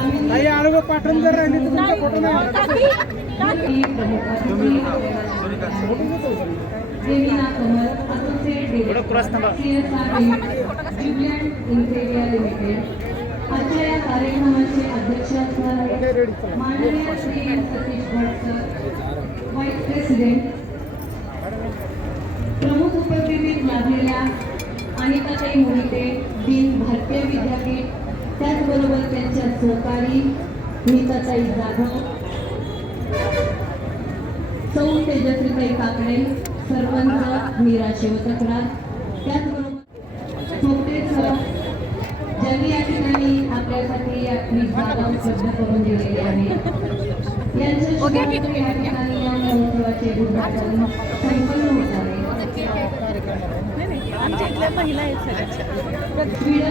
ताई अनुभव पाठवून जर राहिले तर तुमचा फोटो नाही आजच्या या कार्यक्रमाचे अध्यक्ष असणारे माननीय Shri Satish Bhat sir vice president प्रमुख उपस्थितीत लाभलेल्या अनिताताई मोहिते डीन भारतीय विद्यापीठ त्याचबरोबर त्यांच्या सहकारी नीताताई जाधव सौ तेजस्वीताई काकडे सरपंच मीरा शिवतक्रार त्याचबरोबर ज्यांनी या ठिकाणी आपल्यासाठी ही जागा उपलब्ध करून दिलेली आहे. यांच्या शुभारंभ या ठिकाणी या महोत्सवाचे उद्घाटन संपन्न होत आहे. स्वीडनहून चौदा जणांची टीम या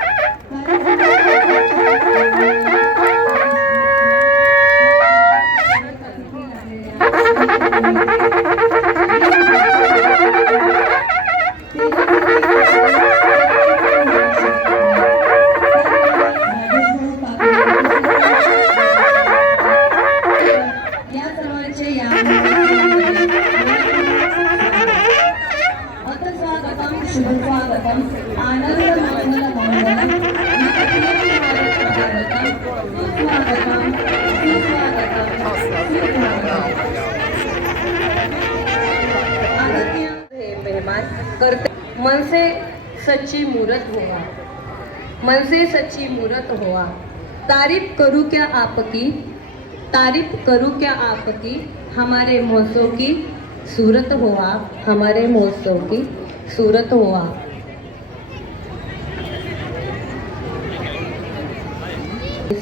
मन से सच्ची मूरत होवा तारीफ करू क्या आपकी तारीफ करू क्या आपकी हमारे महोत्सव की सूरत हुआ। हमारे महोत्सव की सूरत हुआ।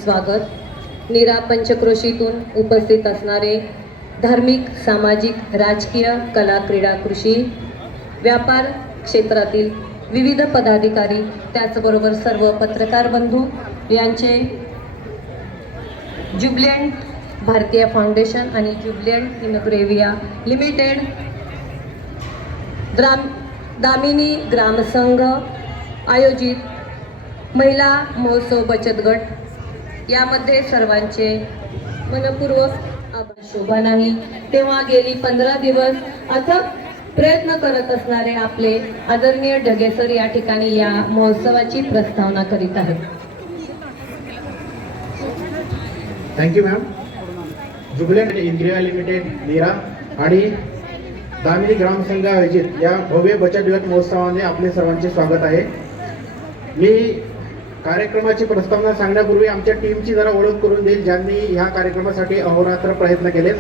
स्वागत। नीरा पंचक्रोशीतून उपस्थित असणारे धार्मिक सामाजिक राजकीय कला क्रीडा कृषी व्यापार क्षेत्रातील विविध पदाधिकारी त्याचबरोबर सर्व पत्रकार बंधू यांचे ज्युबिलंट भारतीय फाउंडेशन आणि ज्युबिलंट इनग्रेविया लिमिटेड ग्राम दामिनी ग्रामसंघ आयोजित महिला महोत्सव बचत गट यामध्ये सर्वांचे मनपूर्वक आभार. शोभा नाही तेव्हा गेली पंधरा दिवस अथक प्रयत्न करत असणारे आपले आदरणीय ढगेसर या ठिकाणी या महोत्सवाची प्रस्तावना करीत आहेत. Thank you ma'am Jubilant India limited Neera आणि दामिनी ग्रामसंघ आयोजित या भव्य बचत गट महोत्सवामध्ये आपले सर्वांचे स्वागत आहे. मी कार्यक्रमाची प्रस्तावना सांगण्यापूर्वी आमच्या टीमची जरा ओळख करून देईल ज्यांनी ह्या कार्यक्रमासाठी अहोरात्र प्रयत्न केलेत.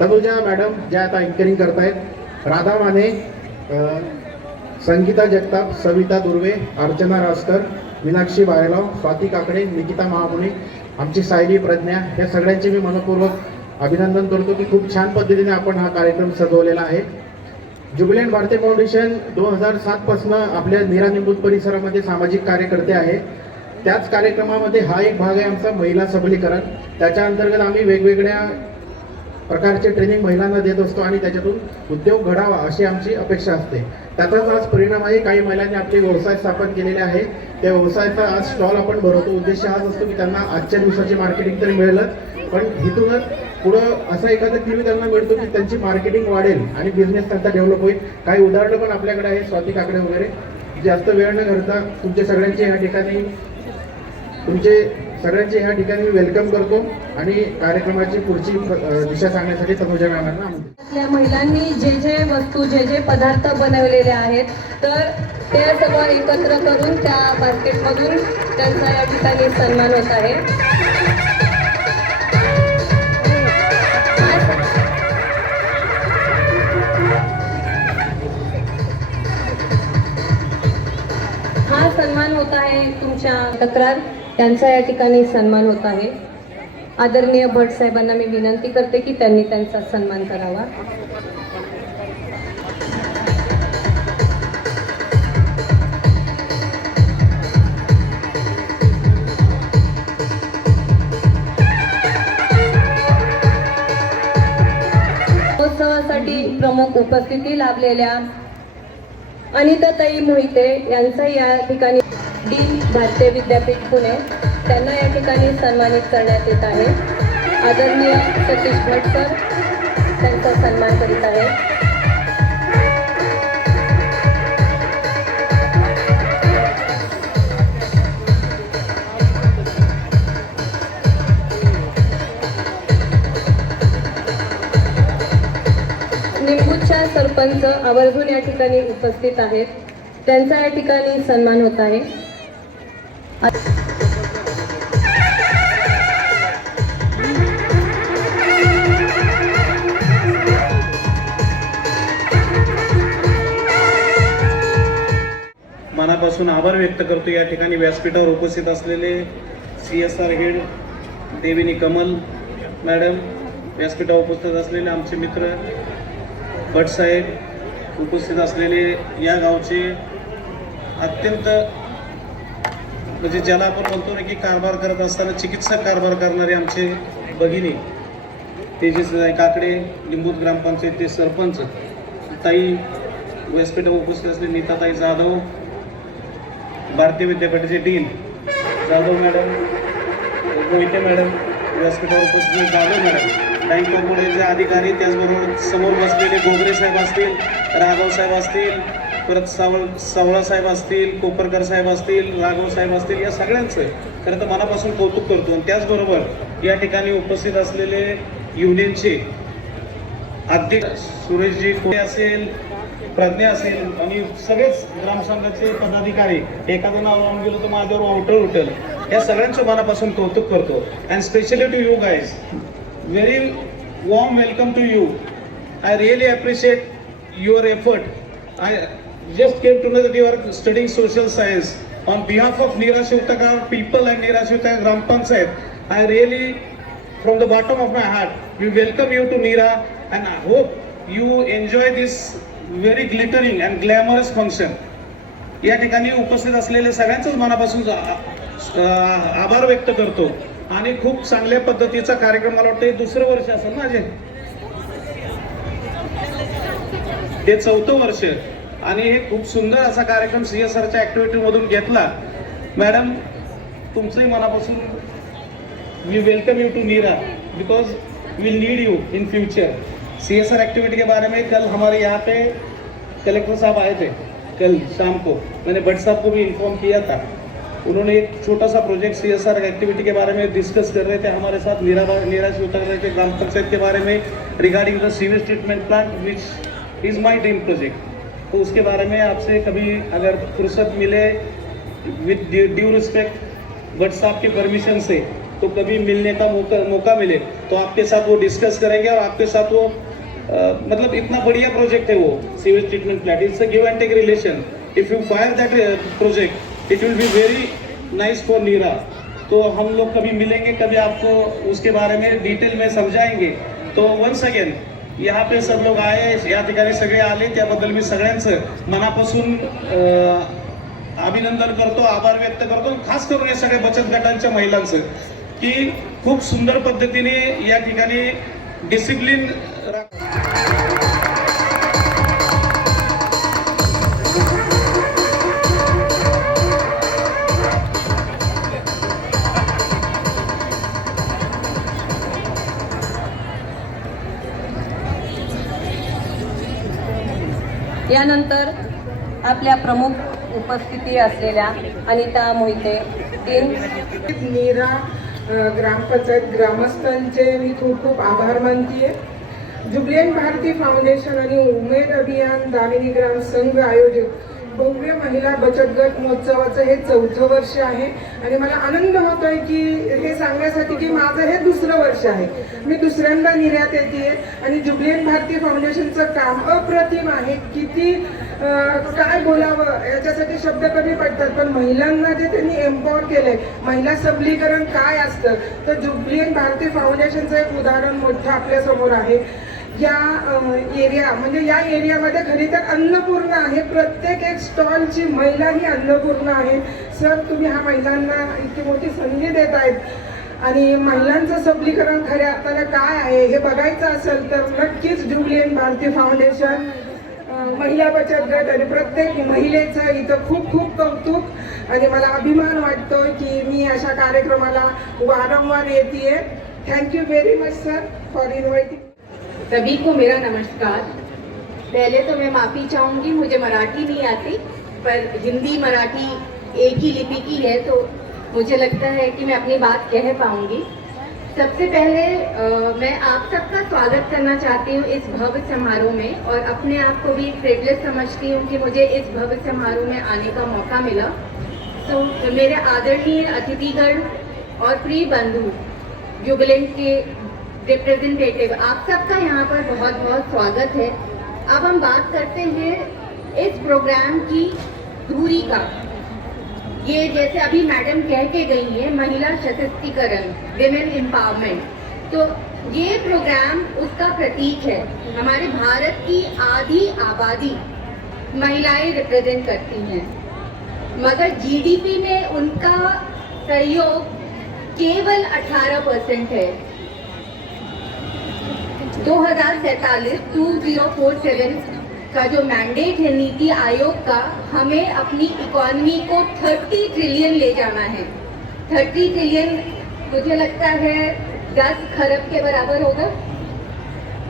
तनुजा मॅडम ज्या आता अँकरिंग करतायत राधा माने संगीता जगताप सविता दुर्वे अर्चना रासकर मीनाक्षी बायलाव स्वाती काकडे निकिता महामुनी आमची सायली प्रज्ञा या सगळ्यांचे मी मनपूर्वक अभिनंदन करतो की खूप छान पद्धतीने आपण हा कार्यक्रम सजवलेला आहे. ज्युबिलंट भारती फाउंडेशन दोन हजार सातपासून आपल्या निरानिंबूत परिसरामध्ये सामाजिक कार्यकर्ते आहे. त्याच कार्यक्रमामध्ये हा एक भाग आहे आमचा महिला सबलीकरण. त्याच्या अंतर्गत आम्ही वेगवेगळ्या प्रकारचे ट्रेनिंग महिलांना देत असतो आणि त्याच्यातून उद्योग घडावा अशी आमची अपेक्षा असते. त्याचाच आज परिणाम आहे काही महिलांनी आपले व्यवसाय स्थापन केलेले आहे. त्या व्यवसायाचा आज स्टॉल आपण भरवतो. उद्देश हाच असतो की त्यांना आजच्या दिवसाची मार्केटिंग तरी मिळेलच पण इथूनच पुढं असा एखादा क्ल्यू त्यांना मिळतो की त्यांची मार्केटिंग वाढेल आणि बिझनेस त्यांचा डेव्हलप होईल. काही उदाहरणं पण आपल्याकडे आहे स्वाती काकडे वगैरे. जास्त वेळ न घडता तुमच्या सगळ्यांचे या ठिकाणी तुमचे सगळ्यांचे या ठिकाणी वेलकम करतो आणि कार्यक्रमाची पुढची दिशा सांगण्यासाठी तनुजा मॅमांना आपल्या महिलांनी जे जे वस्तू जे जे पदार्थ बनवलेले आहेत तर ते सगळं एकत्र करून त्या बास्केटमधून त्यांचा या ठिकाणी सन्मान होत आहे. हा सन्मान होत आहे तुमच्या तक्रार. त्यांचा या ठिकाणी सन्मान होत आहे. आदरणीय भट साहेबांना मी विनंती करते की त्यांनी त्यांचा सन्मान करावा. महोत्सवासाठी प्रमुख उपस्थिती लाभलेल्या अनिताताई मोहिते यांचा या ठिकाणी डीन भारतीय विद्यापीठ पुणे त्यांना या ठिकाणी सन्मानित करण्यात येत आहे. आदरणीय सतीश भट सर त्यांचा सन्मान करीत आहे. निंबूच्या सरपंच आवर्जून या ठिकाणी उपस्थित आहेत. त्यांचा या ठिकाणी सन्मान होत आहे. मनापासून आभार व्यक्त करतो. या ठिकाणी व्यासपीठावर उपस्थित असलेले C S R head Devini Kamal madam व्यासपीठावर उपस्थित असलेले आमचे मित्र भटसाहेब उपस्थित असलेले या गावचे अत्यंत म्हणजे ज्याला आपण म्हणतो ना की कारभार करत असताना चिकित्सक कारभार करणारे आमचे भगिनी तेजस्वी काकडे लिंबूत ग्रामपंचायतचे सरपंच ताई व्यासपीठावर उपस्थित असले नीताताई जाधव भारतीय विद्यापीठाचे dean Jadhav madam Mohite madam व्यासपीठावर उपस्थित जाधव मॅडम बँक ऑफ बडोद्याचे अधिकारी त्याचबरोबर समोर बसलेले गोगरे साहेब असतील राघव साहेब असतील परत सावळ सावळा साहेब असतील कोपरकर साहेब असतील राघव साहेब असतील या सगळ्यांचं खरं तर मनापासून कौतुक करतो. आणि त्याचबरोबर या ठिकाणी उपस्थित असलेले युनियनचे अध्यक्ष सुरेशजी कोळे असेल प्रज्ञा असेल आणि सगळेच ग्रामसंघाचे पदाधिकारी एखादं नाव लावून गेलो तर माझ्यावर आउटर उठेल. या सगळ्यांचं मनापासून कौतुक करतो. And specially to you guys very warm welcome to you I really appreciate your effort I just came to know that you are studying social science. On behalf of Neera people and and Neera Shivtakar I really, from the bottom of my heart, we welcome you to Nira and I hope you enjoy this very glittering and glamorous function. या ठिकाणी उपस्थित असलेले सगळ्यांचंच मनापासून आभार व्यक्त करतो आणि खूप चांगल्या पद्धतीचा कार्यक्रम मला वाटतं दुसरं वर्ष असेल ना अजय ते चौथं वर्ष आणि हे खूप सुंदर असा कार्यक्रम सी एस आरच्या ॲक्टिव्हिटीमधून घेतला. मॅडम तुमचंही मनापासून we welcome you to Neera because will need you in future C S R activity के बारे में कल हमारे यहाँ पे कलेक्टर साहब आए थे कल शाम को। मैंने भट्ट साहब को भी इन्फॉर्म किया था। उन्होंने एक छोटा सा project C S R activity के बारे में डिस्कस कर रहे थे हमारे साथ नीरा नीरा रहे थे ग्राम पंचायत के बारे में regarding the sewage treatment plant which is my dream project तो उसके बारे में आपसे कभी अगर फुर्सत मिले विद ड्यू रिस्पेक्ट साहब की परमिशन से तो कभी मिलने का मौका मौका मिले तो आपके साथ वो डिस्कस करेंगे और आपके साथ वो अ, मतलब इतना बढ़िया प्रोजेक्ट है वो sewage treatment plant it's a give and take relation if you fire that project it will be very nice for Neera तो हम लोग कभी मिलेंगे कभी आपको उसके बारे में डिटेल में समझाएँगे. तो वन्स अगेन यहाँ पे सब लोग आए या ठिकाणी सगळे आले त्याबद्दल मी सगळ्यांचं मनापासून अभिनंदन करतो आभार व्यक्त करतो खास करून या सगळ्या बचत गटांच्या महिलांचं की खूप सुंदर पद्धतीने या ठिकाणी डिसिप्लिन यानंतर आपल्या प्रमुख उपस्थिती असलेल्या अनिता मोहिते तीन. नीरा ग्रामपंचायत ग्रामस्थांचे मी खूप खूप आभार मानतीये. जुबलियन भारती फाउंडेशन आणि उमेद अभियान दामिनी ग्राम संघ आयोजित भव्य महिला बचत गट महोत्सवाचं हे चौथं वर्ष आहे. आणि मला आनंद होतोय की हे सांगण्यासाठी की माझं हे दुसरं वर्ष आहे. मी दुसऱ्यांदा निर्यात येते आणि जुबलियन भारती फाउंडेशनचं काम अप्रतिम आहे. किती काय बोलावं याच्यासाठी शब्द कमी पडतात पण महिलांना जे त्यांनी एम्पॉवर केलंय महिला सबलीकरण काय असतं? तर जुबलियन भारती फाउंडेशनचं एक उदाहरण मोठं आपल्यासमोर आहे. या एरिया म्हणजे या एरियामध्ये खरी तर अन्नपूर्ण आहे. प्रत्येक एक स्टॉलची महिला ही अन्नपूर्ण आहे. सर तुम्ही हा महिलांना इतकी मोठी संधी देत आहेत आणि महिलांचं सबलीकरण खऱ्या अर्थानं काय आहे हे बघायचं असेल तर नक्कीच जुबलियन भारती फाउंडेशन महिला बचत गट आणि प्रत्येक महिलेचं इथं खूप खूप कौतुक आणि मला अभिमान वाटतो की मी अशा कार्यक्रमाला वारंवार येते thank you very much sir for inviting सभी को मेरा नमस्कार। पहले तो मैं माफ़ी चाहूँगी मुझे मराठी नहीं आती पर हिंदी मराठी एक ही लिपि की है तो मुझे लगता है कि मैं अपनी बात कह पाऊँगी। सबसे पहले अ, मैं आप सबका स्वागत करना चाहती हूँ इस भव्य समारोह में और अपने आप को भी प्रिविलेज समझती हूँ कि मुझे इस भव्य समारोह में आने का मौका मिला। तो मेरे आदरणीय अतिथिगण और प्रिय बंधु जुबलेंट के रिप्रेजेंटेटिव आप सबका यहाँ पर बहुत बहुत स्वागत है। अब हम बात करते हैं इस प्रोग्राम की दूरी का। ये जैसे अभी मैडम कह के गई है, महिला सशक्तिकरण विमेन एम्पावरमेंट तो ये प्रोग्राम उसका प्रतीक है। हमारे भारत की आधी आबादी महिलाएँ रिप्रेजेंट करती हैं। मगर जीडीपी में उनका सहयोग केवल 18 परसेंट है। दो हज़ार सैतालीस टू ज़ीरो फोर सेवन का जो मैंडेट है, नीति आयोग का, हमें अपनी इकोनॉमी को 30 ट्रिलियन ले जाना है। 30 ट्रिलियन मुझे लगता है 10 खरब के बराबर होगा।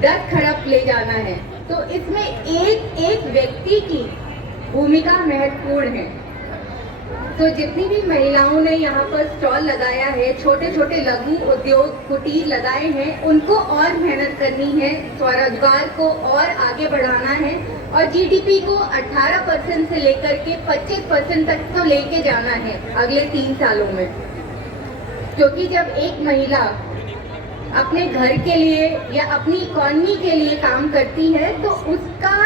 10 खरब ले जाना है। तो इसमें एक एक व्यक्ति की भूमिका महत्वपूर्ण है। तो जितनी भी महिलाओं ने यहाँ पर स्टॉल लगाया है छोटे छोटे लघु उद्योग कुटीर लगाए हैं, उनको और मेहनत करनी है, स्वरोजगार को और आगे बढ़ाना है और जीडीपी को 18 परसेंट से लेकर के 25 परसेंट तक तो लेके जाना है अगले तीन सालों में। क्योंकि जब एक महिला अपने घर के लिए या अपनी इकॉनमी के लिए काम करती है तो उसका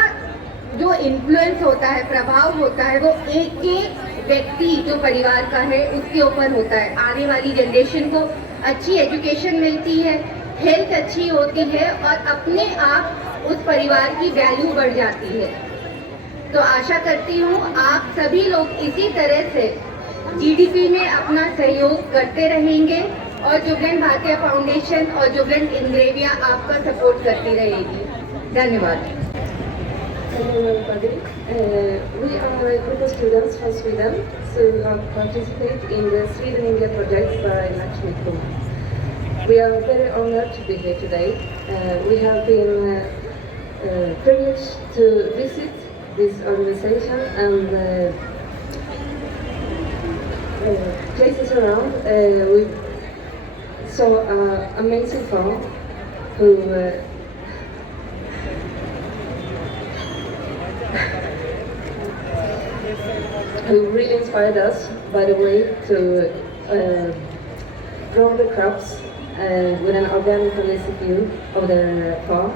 जो इन्फ्लुएंस होता है, प्रभाव होता है, वो एक एक व्यक्ति जो परिवार का है, उसके ऊपर होता है। आने वाली जनरेशन को अच्छी एजुकेशन मिलती है हेल्थ अच्छी होती है और अपने आप उस परिवार की वैल्यू बढ़ जाती है। तो आशा करती हूँ आप सभी लोग इसी तरह से जीडीपी में अपना सहयोग करते रहेंगे और जुबलेंट भारतीय फाउंडेशन और जुबलेंट इंग्रेविया आपका सपोर्ट करती रहेगी। धन्यवाद। We are a group of students from Sweden who have participated in the Sweden India project by Lakshmi Kumar. We are very honored to be here today. Uh, we have been uh, uh, privileged to visit this organization and uh, uh, places around. Uh, we saw amazing farm who uh, who really inspired us, by the way, to uh, grow the crops uh, with an organic holistic view of their farm.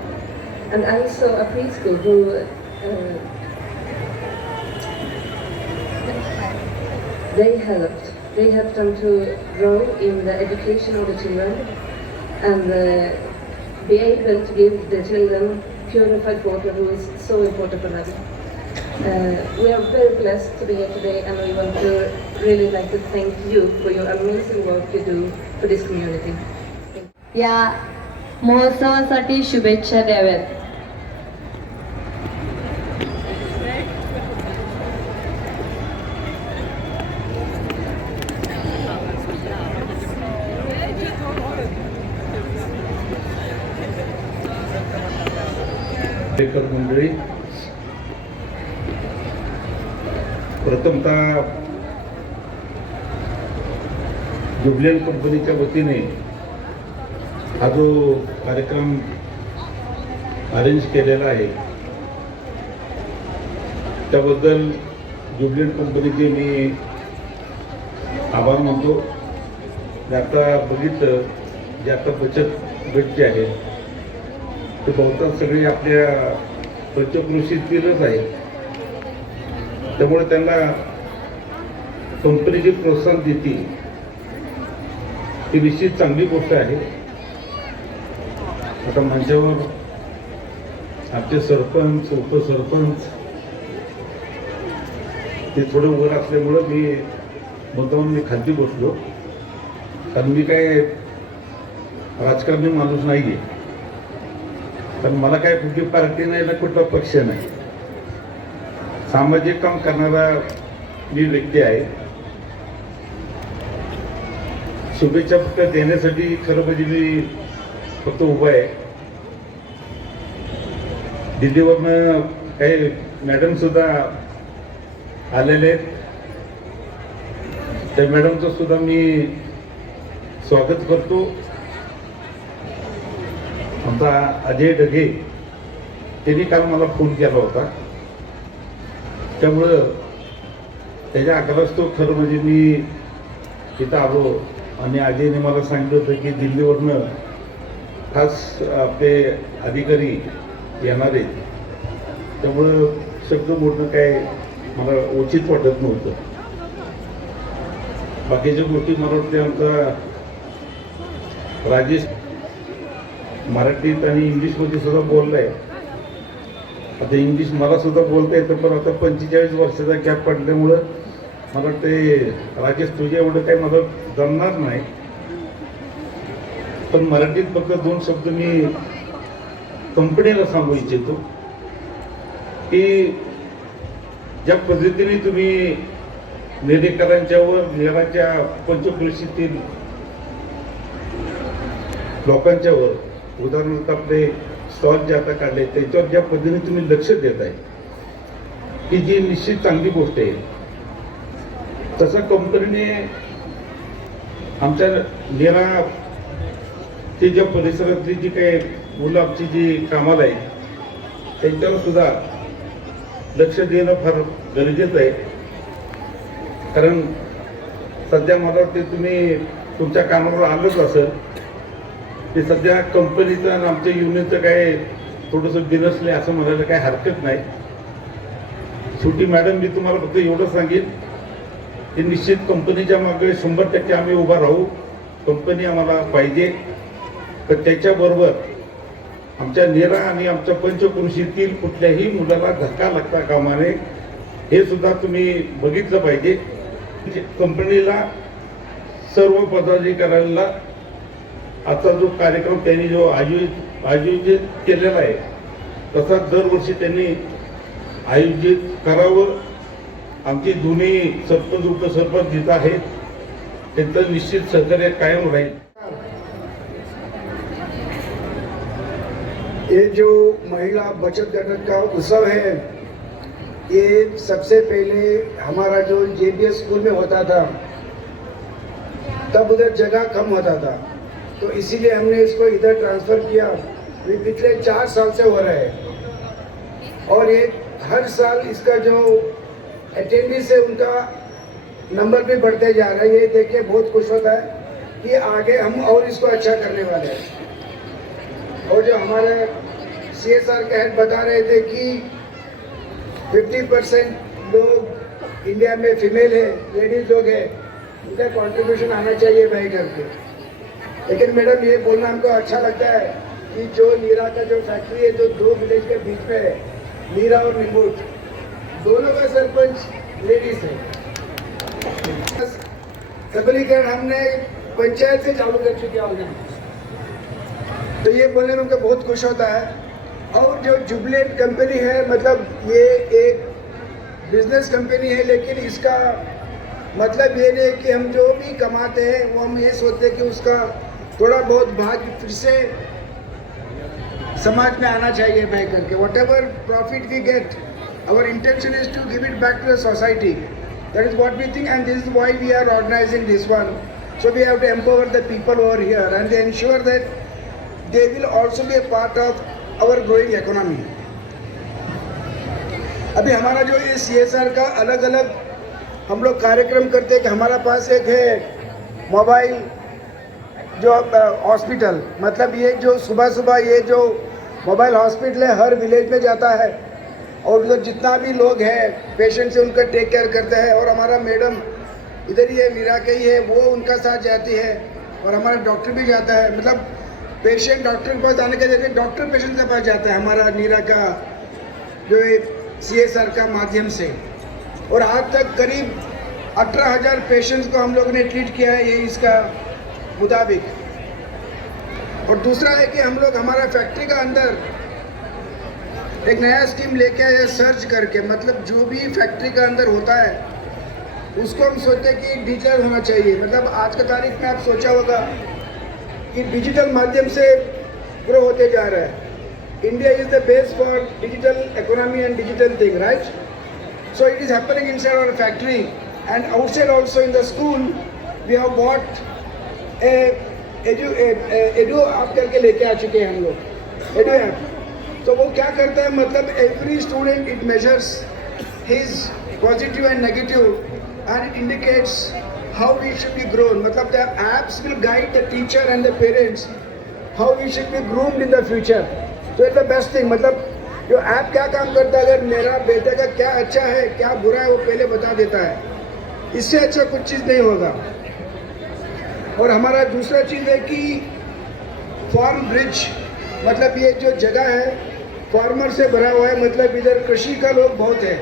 And also a preschool who uh, they helped. They helped them to grow in the education of the children and uh, be able to give the children purified water, who is so important for them. Uh, we are very blessed to be here today and we want to really like to thank you for your amazing work you do for this community. या महोत्सवासाठी शुभेच्छा द्याव्यात लेखक मंडळी प्रथमतः जुबलेन कंपनीच्या वतीने हा जो कार्यक्रम अरेंज केलेला आहे त्याबद्दल जुबलेन कंपनीचे मी आभार मानतो. आता बघितलं जे आता बचत गट जे आहेत ते बहुतांश सगळे आपल्या पंचकृषीतीलच आहेत त्यामुळे त्यांना कंपनीचे प्रोत्साहन देतील. ही निश्चित चांगली गोष्ट आहे. आता माझ्यावर आमचे सरपंच उपसरपंच ते थोडं वर असल्यामुळं मी मुद्दाम मी खालती बसलो. कारण मी काय राजकारणी माणूस नाही आहे पण मला काय कुठली पार्टी नाही ना कुठला पक्ष नाही. सामाजिक काम करणारा मी व्यक्ती आहे. शुभेच्छा फक्त देण्यासाठी खरं म्हणजे मी फक्त उभा आहे. दिल्लीवरनं काही मॅडम सुद्धा आलेले आहेत. त्या मॅडमचं सुद्धा मी स्वागत करतो. आमचा अजय डगे त्यांनी काल मला फोन केला होता. त्यामुळं त्याच्या आकारास तो खरं म्हणजे मी तिथं आलो आणि अजयने मला सांगितलं होतं की दिल्लीवरनं खास आपले अधिकारी येणार आहेत. त्यामुळं सगळं बोलणं काय मला उचित वाटत नव्हतं. बाकीच्या गोष्टी मला वाटते आमचा राजेश मराठीत आणि इंग्लिशमध्ये सुद्धा बोललाय. आता इंग्लिश मला सुद्धा बोलता येतं पण आता पंचेचाळीस वर्षाचा गॅप पडल्यामुळं मला ते राजेश तुझ्या एवढं काही मला जमणार नाही. पण मराठीत फक्त दोन शब्द मी कंपनीला सांगू इच्छितो की ज्या पद्धतीने तुम्ही नेरेकरांच्या व नेराच्या पंचकृषीतील लोकांच्यावर उदाहरणार्थ आपले स्टॉल जे आता काढले त्याच्यावर ज्या पद्धतीने तुम्ही लक्ष देत आहे की जी निश्चित चांगली गोष्ट आहे तसं कंपनीने आमच्या नेरा ते ज्या परिसरातली जी काही मुलं आमची जी कामाला आहे त्यांच्यावर सुद्धा लक्ष देणं फार गरजेचं आहे. कारण सध्या मला वाटते तुम्ही तुमच्या कामावर आलंच असेल ते सध्या कंपनीचं आणि आमच्या युनियनचं काय थोडंसं बिनसले असं म्हणायला काही हरकत नाही. छोटी मॅडम मी तुम्हाला फक्त एवढं सांगेन की निश्चित कंपनीच्या मागे शंभर टक्के आम्ही उभा राहू. कंपनी आम्हाला पाहिजे. तर त्याच्याबरोबर आमच्या नेरा आणि आमच्या पंचकृषीतील कुठल्याही मुलाला धक्का लागता कामाने हे सुद्धा तुम्ही बघितलं पाहिजे. कंपनीला सर्व पदाधिकाऱ्यांना आता जो कार्यक्रम त्यांनी जो आयोजित आयोजित केलेला आहे तसा दरवर्षी त्यांनी आयोजित करावं. आमची दोन्ही सरपंच उपसरपंच जिथं आहेत त्यांचं निश्चित सहकार्य कायम राहील. ये जो महिला बचत गठन का उत्सव है ये सबसे पहले हमारा जो जेबीएस स्कूल में होता था तब उधर जगह कम होता था। तो इसीलिए हमने इसको इधर ट्रांसफ़र किया। पिछले चार साल से हो रहा है। और ये हर साल इसका जो अटेंडेंस है, उनका नंबर भी बढ़ते जा रहा है। ये देख के बहुत खुश होता है कि आगे हम और इसको अच्छा करने वाले हैं। और जो हमारे सी एस आर के हेड बता रहे थे कि 50 परसेंट लोग इंडिया में फीमेल है लेडीज़ लोग है, उनका कंट्रीब्यूशन आना चाहिए भाई करके लेकिन मैडम, ये बोलना हमको अच्छा लगता है कि जो नीरा का जो फैक्ट्री है, जो दो विलेज के बीच में है नीरा और निम्बूट दोनों का सरपंच लेडीज़ है। सबलीकरण हमने पंचायत से चालू कर चुके हैं तो ये बोलने में उनका बहुत खुश होता है। और जो जुबलेट कंपनी है मतलब ये एक बिज़नेस कंपनी है, लेकिन इसका मतलब ये नहीं कि हम जो भी कमाते हैं, वो हम ये सोचते हैं कि उसका थोड़ा बहुत भाग्य फिर से समाज में आना चाहिए बह करके। Whatever profit we get our intention is to give it back to the society that is what we think and this is why we are organizing this one so we have to empower the people over here and they ensure that they will also be a part of our growing economy अभी हमारा जो ये C S R का अलग अलग हम लोग कार्यक्रम करते हैं कि हमारा पास एक है मोबाइल जो हॉस्पिटल मतलब ये जो सुबह सुबह ये जो मोबाइल हॉस्पिटल है, हर विलेज में जाता है। और उधर जितना भी लोग हैं पेशेंट से उनका टेक केयर करता है। और हमारा मैडम इधर ही है, मीरा के ही है, वो उनका साथ जाती है। और हमारा डॉक्टर भी जाता है। मतलब पेशेंट डॉक्टर के पास जाने के ज़रिए डॉक्टर पेशेंट के पास जाता है हमारा नीरा का, जो सी एस आर का माध्यम से। और आज तक करीब अठारह हज़ार पेशेंट्स को हम लोगों ने ट्रीट किया है, ये इसका मुताबिक। और दूसरा है कि हम लोग हमारा फैक्ट्री का अंदर एक नया स्कीम लेके आए सर्च करके। मतलब जो भी फैक्ट्री का अंदर होता है, उसको हम सोचते हैं कि डिजिटल होना चाहिए। मतलब आज का तारीख में आप सोचा होगा कि डिजिटल माध्यम से ग्रो होते जा रहा है। India is the base for digital economy and digital thing right so it is inside our factory and outside also in the school we have edu edu आप करके लेके आ चुके हैं हम लोग एडू ऐप तो वो क्या करता है मतलब every student it measures his positive and negative and it indicates how we should be grown. मतलब the apps will guide the teacher and the parents how we should be groomed in the future. So it's the best thing. मतलब जो app क्या काम करता है, अगर मेरा बेटे का क्या अच्छा है, क्या बुरा है, वो पहले बता देता है इससे अच्छा कुछ चीज़ नहीं होगा और हमारा दूसरा चीज़ है कि फार्म ब्रिज मतलब ये जो जगह है फार्मर से भरा हुआ है मतलब इधर कृषि का लोग बहुत है।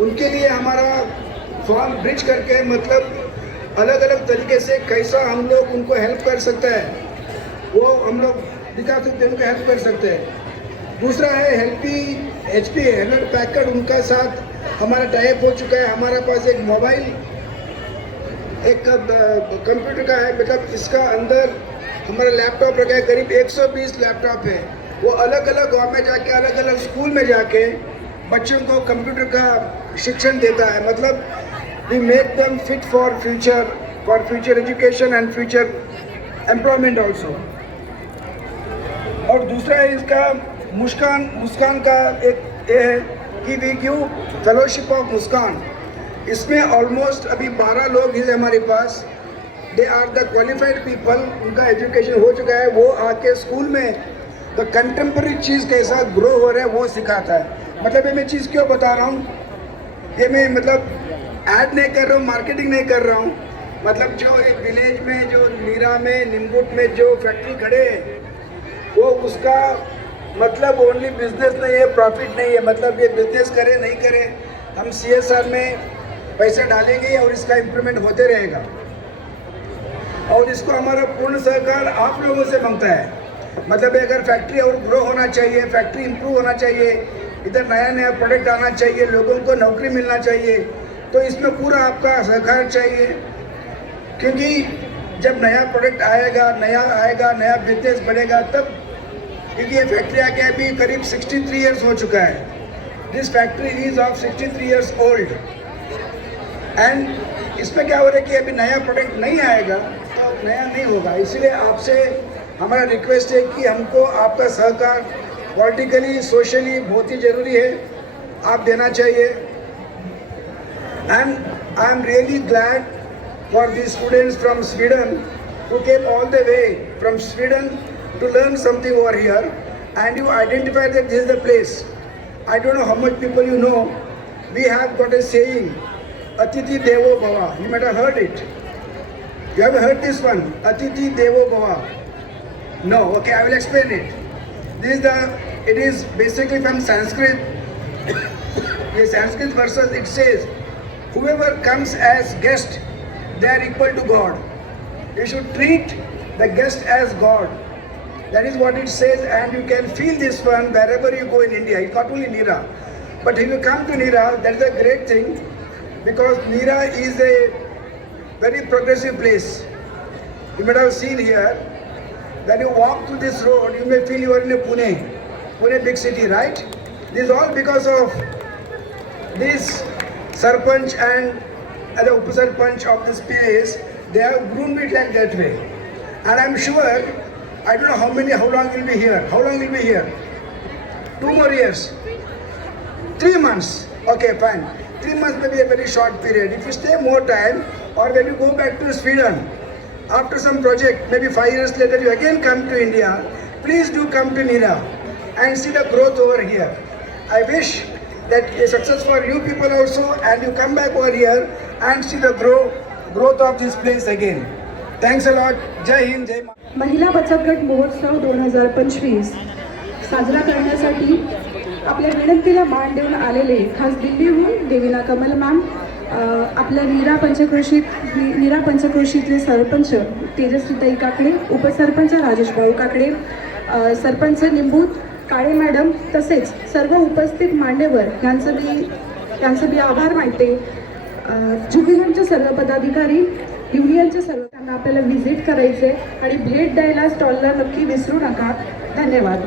उनके लिए हमारा फार्म ब्रिज करके मतलब अलग अलग तरीके से कैसा हम लोग उनको हेल्प कर सकते हैं, वो हम लोग दिखा सकते हैं, उनको हेल्प कर सकते हैं। दूसरा है हेल्पी एच पी हेलर पैकर्ड उनका साथ हमारा टाइप हो चुका है। हमारे पास एक मोबाइल एक कंप्यूटर का है मतलब इसका अंदर हमारा लैपटॉप रखा है, करीब 120 लैपटॉप है। वो अलग अलग गाँव में जाके अलग अलग स्कूल में जाके बच्चों को कंप्यूटर का शिक्षण देता है। मतलब we make them fit for future for future education and future employment also और दूसरा है इसका मुस्कान मुस्कान का एक ये है कि V Q fellowship of Muskaan. इसमें ऑलमोस्ट अभी 12 लोग हैं हमारे pass. They are the qualified people उनका एजुकेशन हो चुका है. वो आके स्कूल में द कंटेम्प्रेरी चीज़ कैसा ग्रो हो रहा है, वो सिखाता है. मतलब ये मैं चीज़ क्यों बता रहा हूँ? ये मैं मतलब ऐड नहीं कर रहा हूँ मार्केटिंग नहीं कर रहा हूँ. मतलब जो एक विलेज में, जो नीरा में, निम्बुट में जो फैक्ट्री खड़े हैं, वो उसका मतलब ओनली बिज़नेस नहीं है प्रॉफिट नहीं है. मतलब ये बिज़नेस करे, नहीं करे. हम सीएसआर में पैसे डालेंगे और इसका इम्प्रूवमेंट होते रहेगा। और इसको हमारा पूर्ण सहकार आप लोगों से माँगता है। मतलब अगर फैक्ट्री और ग्रो होना चाहिए फैक्ट्री इंप्रूव होना चाहिए, इधर नया नया प्रोडक्ट आना चाहिए, लोगों को नौकरी मिलना चाहिए तो इसमें पूरा आपका सहकार चाहिए। क्योंकि जब नया प्रोडक्ट आएगा, नया आएगा, नया बिज़नेस बढ़ेगा, तब क्योंकि ये फैक्ट्री आके अभी करीब 63 इयर्स हो चुका है। This factory is of 63 years old and इसमें क्या हो रहा है कि अभी नया प्रोडक्ट नहीं आएगा तो नया नहीं होगा। इसलिए आपसे हमारा रिक्वेस्ट है कि हमको आपका सहकार पॉलिटिकली सोशली बहुत ही ज़रूरी है। आप देना चाहिए। And I am really glad for the students from Sweden to came all the way from Sweden to learn something over here and you identify that this the place I don't know how much people you know we have got a saying Atiti Devo Bhava. You might have heard it. You have heard this one, Atiti Devo Bhava. No, okay, I will explain it. This is the, it is basically from Sanskrit. the Sanskrit verses, it says, whoever comes as guest they are equal to God. You should treat the guest as God. That is what it says, and you can feel this one wherever you go in India. It's not only Nira. But if you come to Nira, that is a great thing because Nira is a very progressive place. You might have seen here that you walk through this road, you may feel you are in a Pune, Pune big city, right? This is all because of this Sarpanch and the Upasarpanch of this place, they have groomed it like that way. And I'm sure, I don't know how many, how long will be here. How long will be here? Two more years. Three months. Okay, fine Three months may be a very short period. If you stay more time, or when you go back to Sweden, after some project, maybe five years later, you again come to India, please do come to Nira and see the growth over here. I wish that a success for you people also and you come back over here and see the grow growth of this place again. Thanks a lot. Jai Hind, Jai Mata. महिला बचत गट महोत्सव दोन हजार पंचवीस साजरा करण्यासाठी आपल्या विनंतीला मान देऊन आलेले खास दिल्लीहून देवीना कमल मॅम आपल्या नीरा पंचक्रोशीत नीरा पंचक्रोशीतले सरपंच तेजस्वीताई काकडे उपसरपंच राजेश भाऊ काकडे सरपंच निंबूत काळे मॅडम तसेच सर्व उपस्थित मान्यवर यांचं मी यांचं मी आभार मानते. अ, जुबिलंटचे सर्व पदाधिकारी युनियनचे सर्व त्यांना आपल्याला व्हिजिट करायचे आणि भेट द्यायला स्टॉलला नक्की विसरू नका. धन्यवाद.